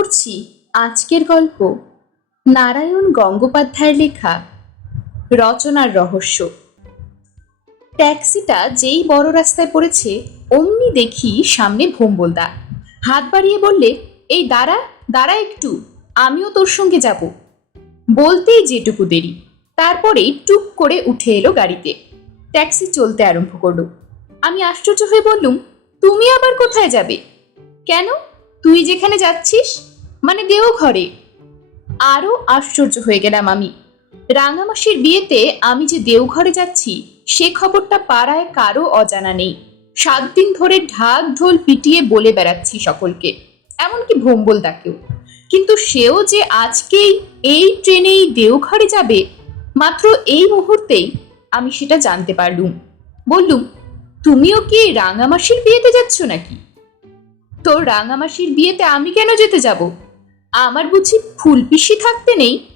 করছি আজকের গল্প। নারায়ণ গঙ্গোপাধ্যায়ের লেখা। রচনার রহস্য। ট্যাক্সিটা যেই বড় রাস্তায় পড়েছে, অমনি দেখি সামনে ভোম্বলদা হাত বাড়িয়ে বললে, এই দাঁড়া দাঁড়া একটু, আমিও তোর সঙ্গে যাব। বলতেই যেটুকু দেরি, তারপরেই টুক করে উঠে এলো গাড়িতে। ট্যাক্সি চলতে আরম্ভ করল। আমি আশ্চর্য হয়ে বললুম, তুমি আবার কোথায় যাবে? কেন? তুই যেখানে যাচ্ছিস? মানে দেওঘরে আরও আশ্চর্য হয়ে গেলাম আমি। রাঙামাসির বিয়েতে আমি যে দেওঘরে যাচ্ছি, সে খবরটা পাড়ায় কারও অজানা নেই। সাত দিন ধরে ঢাক ঢোল পিটিয়ে বলে বেড়াচ্ছি সকলকে, এমনকি ভোম্বল দাকেও। কিন্তু সেও যে আজকেই এই ট্রেনেই দেওঘরে যাবে, মাত্র এই মুহূর্তেই আমি সেটা জানতে পারলুম। বললুম, তুমিও কি রাঙামাসির বিয়েতে যাচ্ছ নাকি? তোর রাঙামাসির বিয়েতে আমি কেন যেতে যাব? আমার বুঝি ফুলপিসি থাকতে নেই?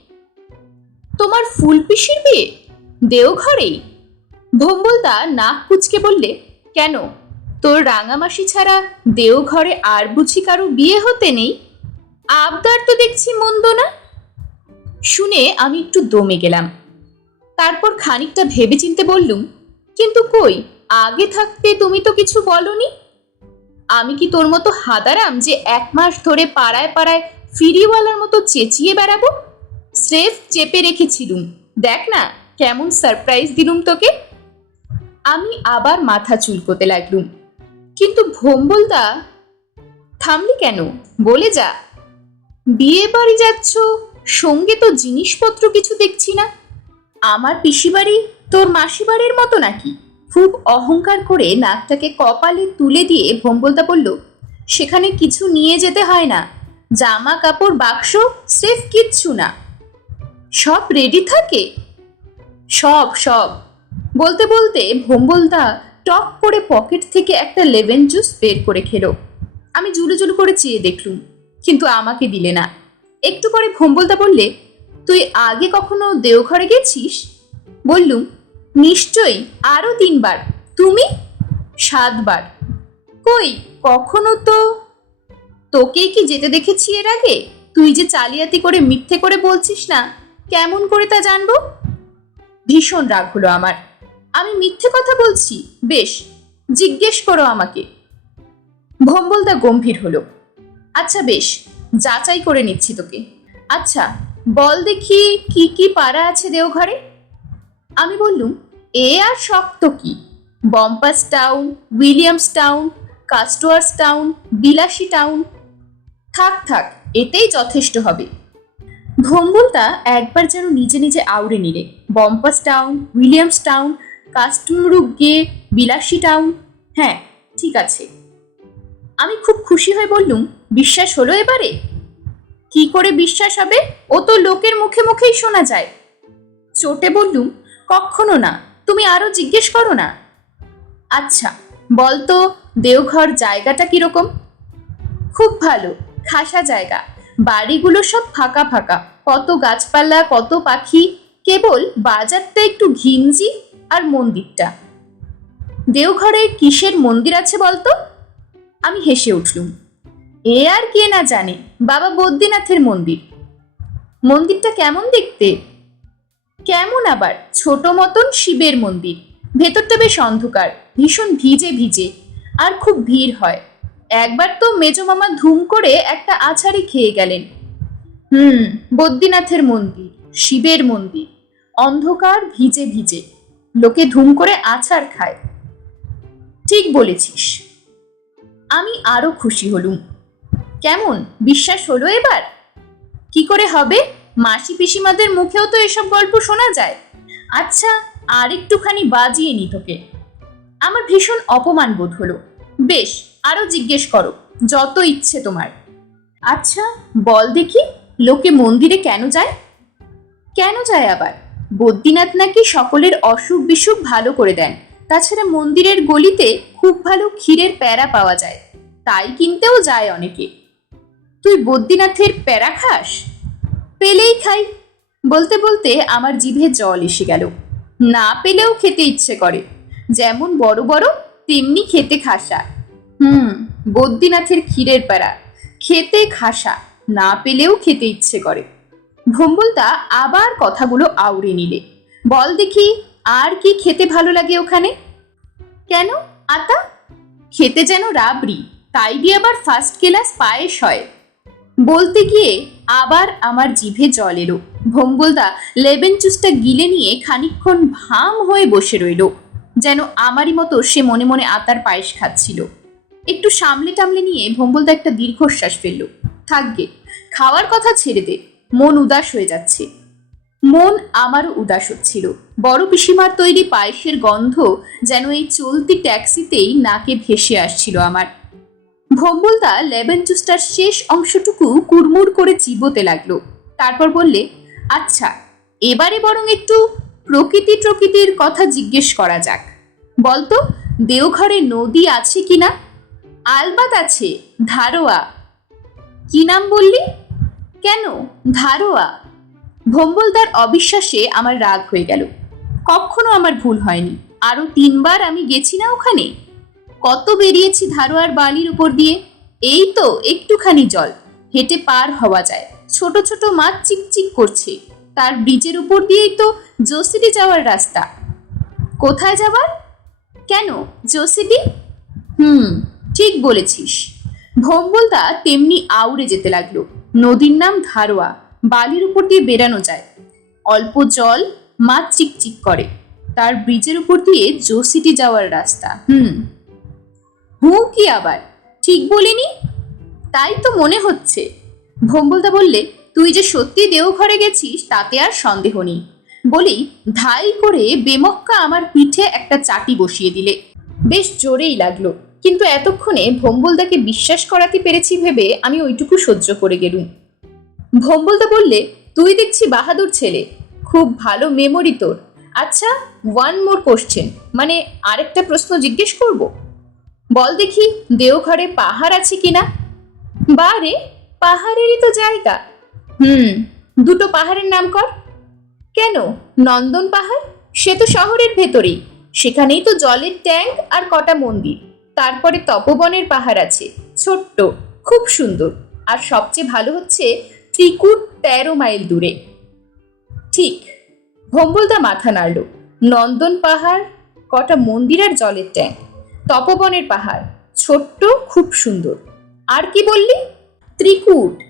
তোমার ফুলপিসির বিয়ে? দেওঘরেই ভম্বলদা নাক কুচকে বললে, কেন? তোর রাঙামাসি ছাড়া দেওঘরে আর বুঝি কারও বিয়ে হতে নেই? আবদার তো দেখছি মন্দ না? শুনে আমি একটু দমে গেলাম। তারপর খানিকটা ভেবেচিন্তে বললুম, কিন্তু কই, আগে থাকতে তুমি তো কিছু বলনি? আমি কি তোর মতো হাদারাম যে এক মাস ধরে পাড়ায় পাড়ায় ফিরিওয়ালার মতো চেঁচিয়ে বেড়াবো? স্রেফ চেপে রেখেছিলুম। দেখ না, কেমন সারপ্রাইজ দিলুম তোকে। আমি আবার মাথা চুলকোতে লাগলুম। কিন্তু ভোম্বলদা, থামলি কেন? বলে যা। বিয়ে বাড়ি যাচ্ছ, সঙ্গে তো জিনিসপত্র কিছু দেখছি না। আমার পিসিবাড়ি তোর মাসিবাড়ির মতো নাকি? খুব অহংকার করে নাকটাকে কপালে তুলে দিয়ে ভম্বলদা বলল, সেখানে কিছু নিয়ে যেতে হয় না। জামা, কাপড়, বাক্স সেফ কিচ্ছু না। সব রেডি থাকে? সব সব। বলতে বলতে ভম্বলদা টপ করে পকেট থেকে একটা লেমন জুস বের করে খেলো। আমি জুলু জুলু করে চেয়ে দেখলুম, কিন্তু আমাকে দিলে না। একটু পরে ভম্বলদা বললে, তুই আগে কখনো দেওঘরে গেছিস? বললুম, নিশ্চয়ই আরও তিনবার। তুমি? সাতবার। কই, কখনো তো তোকে কি যেতে দেখেছি এর আগে? তুই যে চালিয়াতি করে মিথ্যে করে বলছিস না, কেমন করে তা জানব? ভীষণ রাগ হলো আমার। আমি মিথ্যে কথা বলছি, বেশ, জিজ্ঞেস করো আমাকে। ভম্বলদা গম্ভীর হলো। আচ্ছা বেশ, যাচাই করে নিচ্ছি তোকে। আচ্ছা বল দেখি কি কি পাড়া আছে দেওঘরে? আমি বললুম, এ আর শক্ত কি? Bompas town, Williams town কাস্টোয়ার্স town, Bilasi town থাক থাক, এতেই যথেষ্ট হবে। ভম্বলটা একবার যেন নিজে নিজে আউড়ে নিলে। বম্পাস টাউন, উইলিয়ামস টাউন কাস্টমরুক গে, বিলাসী টাউন হ্যাঁ ঠিক আছে। আমি খুব খুশি হয়ে বললুম, বিশ্বাস হলো এবারে? কি করে বিশ্বাস হবে? ও তো লোকের মুখে মুখেই শোনা যায়। চোটে বললুম কখনো না, তুমি আরও জিজ্ঞেস করো না। আচ্ছা বলতো, দেওঘর জায়গাটা কীরকম? খুব ভালো খাসা জায়গা। বাড়িগুলো সব ফাঁকা ফাঁকা। কত গাছপালা, কত পাখি, কেবল বাজারটা একটু ঘিঞ্জি আর মন্দিরটা। দেওঘরে কিসের মন্দির আছে বলতো? আমি হেসে উঠলুম। এ আর কে না জানে, বাবা বদ্রীনাথের মন্দির। মন্দিরটা কেমন দেখতে? কেমন আবার, ছোট মতন শিবের মন্দির। ভেতরটা বেশ অন্ধকার, ভীষণ ভিজে ভিজে, আর খুব ভিড় হয়। একবার তো মেজ মামা ধুম করে একটা আছাড়ি খেয়ে গেলেন। হুম, বদ্রীনাথের মন্দির, শিবের মন্দির, অন্ধকার ভিজে ভিজে, লোকে ধুম করে আছাড় খায়। ঠিক বলেছিস। আমি আরও খুশি হলুম। কেমন, বিশ্বাস হলো এবার? কি করে হবে? মাসি পিসিমাদের মুখেও তো এসব গল্প শোনা যায়। আচ্ছা আর একটুখানি বাজিয়ে নি তোকে। আমার ভীষণ অপমান বোধ হলো। বেশ, আরও জিজ্ঞেস করো, যত ইচ্ছে তোমার। আচ্ছা বল দেখি, লোকে মন্দিরে কেন যায়? কেন যায় আবার? বদ্রীনাথ নাকি সকলের অসুখ বিসুখ ভালো করে দেন। তাছাড়া মন্দিরের গলিতে খুব ভালো ক্ষীরের প্যারা পাওয়া যায়। তাই কিনতেও যায় অনেকে। তুই বদ্রীনাথের প্যারা খাস? পেলেই খাই। বলতে বলতে আমার জিভে জল এসে গেল। না পেলেও খেতে ইচ্ছে করে। যেমন বড় বড় তেমনি খেতে খাসা। হুম। বদ্রীনাথের ক্ষীরের প্যারা খেতে খাসা না পেলেও খেতে ইচ্ছে করে। ভম্বলদা আবার কথাগুলো আউড়ে নিলে। বল দেখি আর কি খেতে ভালো লাগে ওখানে? কেন আতা? খেতে যেন রাবড়ি তাই দিয়ে আবার ফার্স্ট ক্লাস পায়েস হয়। বলতে গিয়ে আবার আমার জিভে জল এলো। ভম্বলদা লেবেন জুসটা গিলে নিয়ে খানিকক্ষণ ভাম হয়ে বসে রইল। যেন আমারই মতো সে মনে মনে আতার পায়েস খাচ্ছিল। একটু সামলে টামলে নিয়ে ভম্বলদা একটা দীর্ঘশ্বাস ফেলল। থাকবে খাওয়ার কথা ছেড়ে দে, মন উদাস হয়ে যাচ্ছে। মন আমারও উদাস হচ্ছিল। বড় পিসিমার তৈরি পায়েসের গন্ধ যেন এই চলতি ট্যাক্সিতেই নাকে ভেসে আসছিল আমার। ভম্বলদা লেমন জুসটার শেষ অংশটুকু কুড়মুড় করে চিবোতে লাগল। তারপর বললে আচ্ছা এবারে বরং একটু প্রকৃতি প্রকৃতির কথা জিজ্ঞেস করা যাক। বলতো, দেওঘরে নদী আছে কিনা? আলবাত আছে, ধারোয়া। কি নাম বললি? কেন? ধারোয়া। ভম্বলদার অবিশ্বাসে আমার রাগ হয়ে গেল। কখনো আমার ভুল হয়নি। আরও তিনবার আমি গেছি না ওখানে? কত বেরিয়েছি ধারোয়ার বালির উপর দিয়ে? এই তো একটুখানি জল। হেঁটে পার হওয়া যায়। ছোট ছোট মাছ চিকচিক করছে। তার ব্রিজের উপর দিয়েই তো জোসিডি যাওয়ার রাস্তা। কোথায় যাবার? কেন জোসিডি হুম, ঠিক বলেছিস। ভম্বলদা তেমনি আউড়ে যেতে লাগল। নদীর নাম ধারোয়া, বালির উপর দিয়ে বেরানো যায়। অল্প জল, মাছ চিকচিক করে। তার ব্রিজের উপর দিয়ে জোসিটি যাওয়ার রাস্তা। হুম। হু কি আবার? ঠিক বলিনি? তাই তো মনে হচ্ছে। ভম্বলদা বললে তুই যে সত্যি দেওঘরে গেছিস, তাতে আর সন্দেহ নেই। বলেই ধাই করে বেমক্কা আমার পিঠে একটা চাটি বসিয়ে দিলে। বেশ জোরেই লাগল, কিন্তু এতক্ষণে ভম্বলদাকে বিশ্বাস করাতে পেরেছি ভেবে আমি ওইটুকু সহ্য করে গেলুম। ভম্বলদা বললে, তুই দেখছি বাহাদুর ছেলে, খুব ভালো মেমোরি তোর। আচ্ছা ওয়ান মোর কোশ্চেন মানে আরেকটা প্রশ্ন জিজ্ঞেস করব? বল দেখি, দেওঘরে পাহাড় আছে কিনা? বারে, পাহাড়েরই তো জায়গা। হুম, দুটো পাহাড়ের নাম কর। কেন? নন্দন পাহাড়? সে তো শহরের ভেতরেই। সেখানেই তো জলের ট্যাঙ্ক আর কটা মন্দির। তারপরে তপবনের পাহাড় আছে। ছোট্ট, খুব সুন্দর। আর সবচেয়ে ভালো হচ্ছে ত্রিকুট তেরো মাইল দূরে। ঠিক, ভম্বলদা মাথা নাড়ল। নন্দন পাহাড়, কটা মন্দির আর জলের ট্যাঙ্ক। তপবনের পাহাড়, ছোট্ট, খুব সুন্দর। আর কি বললি? ত্রিকুট,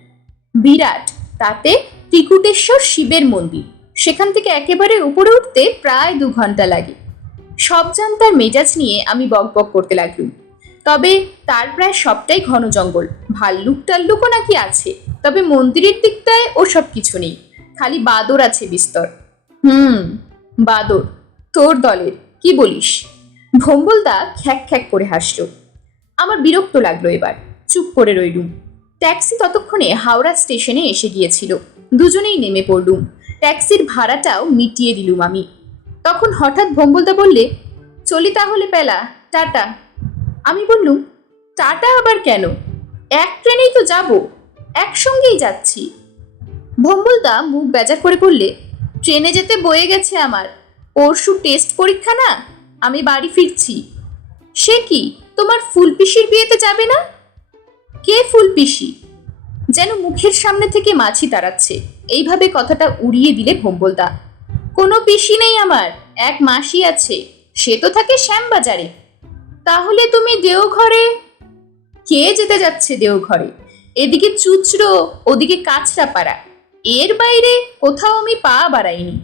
বিরাট। তাতে ত্রিকুটেশ্বর শিবের মন্দির। সেখান থেকে একেবারে উপরে উঠতে প্রায় দু ঘণ্টা লাগে। সব জানতার মেজাজ নিয়ে আমি বকবক করতে লাগলুম। তবে তার প্রায় সবটাই ঘন জঙ্গল। ভাল্লুক টাল্লুকও নাকি আছে, তবে মন্দিরের দিকটায় ও সব কিছু নেই। খালি বাদর আছে বিস্তর। হুম, বাদর, তোর দলের, কি বলিস? ভম্বলদা খ্যাক খ্যাক করে হাসল। আমার বিরক্ত লাগল এবার। চুপ করে রইলুম। ট্যাক্সি ততক্ষণে হাওড়া স্টেশনে এসে গিয়েছিল। দুজনেই নেমে পড়লুম। ট্যাক্সির ভাড়াটাও মিটিয়ে দিলুম আমি। তখন হঠাৎ ভম্বলদা বললে, চলি তাহলে পেলা, টাটা। আমি বললুম, টাটা আবার কেন? এক ট্রেনেই তো যাব, একসঙ্গেই যাচ্ছি। ভম্বলদা মুখ বেজার করে বললে, ট্রেনে যেতে বয়ে গেছে আমার। পরশু টেস্ট পরীক্ষা না, আমি বাড়ি ফিরছি। সে কি, তোমার ফুলপিসির বিয়েতে যাবে না? কে ফুল পিসি? যেন মুখের সামনে থেকে মাছি তাড়াচ্ছে। এইভাবে কথাটা উড়িয়ে দিলে ভম্বলদা। কোনো পিসি নেই আমার, এক মাসি আছে, সে তো থাকে শ্যামবাজারে। তাহলে তুমি দেওঘরে? কে যেতে যাচ্ছে দেওঘরে? এদিকে চুচড়ো, ওদিকে কাঁচরাপাড়া। এর বাইরে কোথাও আমি পা বাড়াইনি।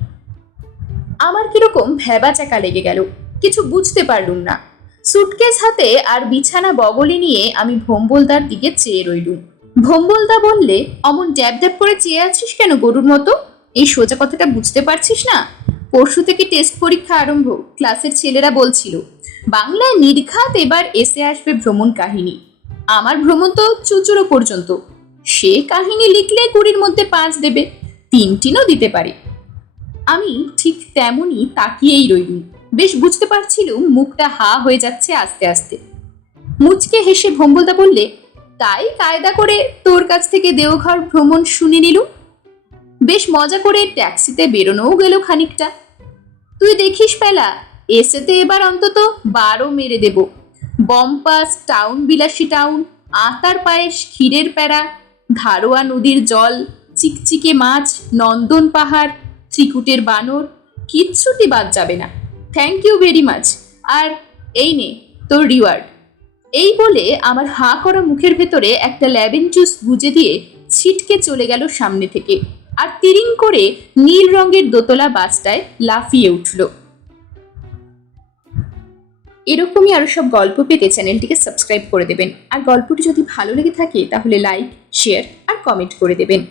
আমার কীরকম ভেবা চাকা লেগে গেল, কিছু বুঝতে পারলুম না। সুটকেস হাতে আর বিছানা বগলে নিয়ে আমি ভম্বলদার দিকে চেয়ে রইলুম। ভম্বলদা বললে, অমন ড্যাব ড্যাব করে চেয়ে আছিস কেন গরুর মতো? এই সোজা কথাটা বুঝতে পারছিস না? পরশু থেকে টেস্ট পরীক্ষা আরম্ভ, ক্লাসের ছেলেরা বলছিল, বাংলায় নির্ঘাত এবার এসে আসবে ভ্রমণ কাহিনী। আমার ভ্রমণ তো চুচুরো পর্যন্ত। সে কাহিনী লিখলে কুড়ির মধ্যে পাঁচ দেবে, তিনটিনও দিতে পারে। আমি ঠিক তেমনই তাকিয়েই রইলুম। বেশ বুঝতে পারছিলুম মুখটা হা হয়ে যাচ্ছে আস্তে আস্তে। মুচকে হেসে ভম্বলদা বললে, তাই কায়দা করে তোর কাছ থেকে দেওঘর ভ্রমণ শুনে নিলুম? বেশ মজা করে ট্যাক্সিতে বেরোনোও গেল খানিকটা। তুই দেখিস পেলা, এসেতে এবার অন্তত বারো মেরে দেব। বম্পাস টাউন, বিলাসী টাউন, আতার পায়েস, ক্ষীরের প্যারা, ধারোয়া নদীর জল, চিকচিকে মাছ, নন্দন পাহাড়, ত্রিকুটের বানর, কিচ্ছুটি বাদ যাবে না। থ্যাংক ইউ ভেরি মাচ আর এই নে, তোর রিওয়ার্ড এই বলে আমার হাঁ করা মুখের ভেতরে একটা ল্যাবেন জুস গুজে দিয়ে ছিটকে চলে গেল সামনে থেকে। আর তিরিং করে নীল রঙের দোতলা বাসটায় লাফিয়ে উঠল। এরকমই আরও সব গল্প পেতে চ্যানেলটিকে সাবস্ক্রাইব করে দেবেন। আর গল্পটি যদি ভালো লেগে থাকে তাহলে লাইক, শেয়ার আর কমেন্ট করে দেবেন।